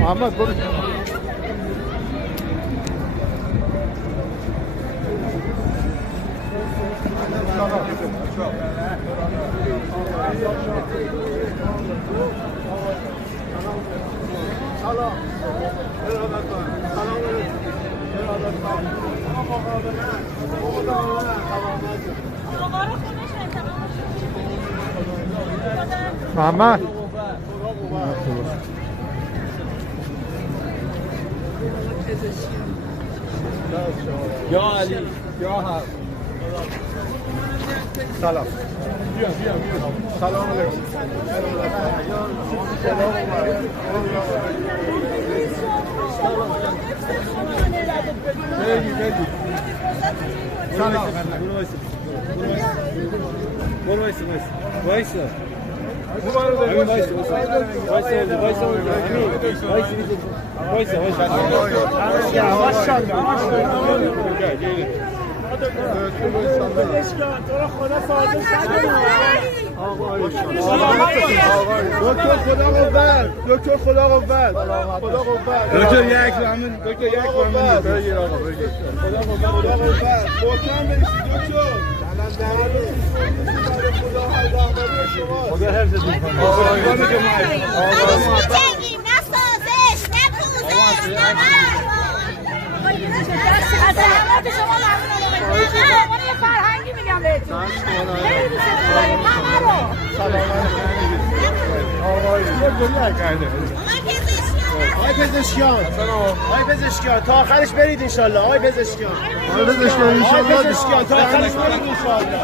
محمد برو. محمد یا علی یا حق سلام. سلام علیکم. سلام. برو وایس وایس دکتر خدا قوت. دکتر یک زمان دکتر یک زمان بگیر آقا بگیر. خدا قوت. محکم بریشید دکتر. خدا حفظتون کنه. نجنگیم، نه سازش، نه پوزش، نه سلامت شما ممنون. یه فرهنگی میگم بهتون. خیلی دوستتون داریم همه رو. آقای پزشکیان تا آخرش برید انشالله. آقای پزشکیان تا آخرش برید انشالله.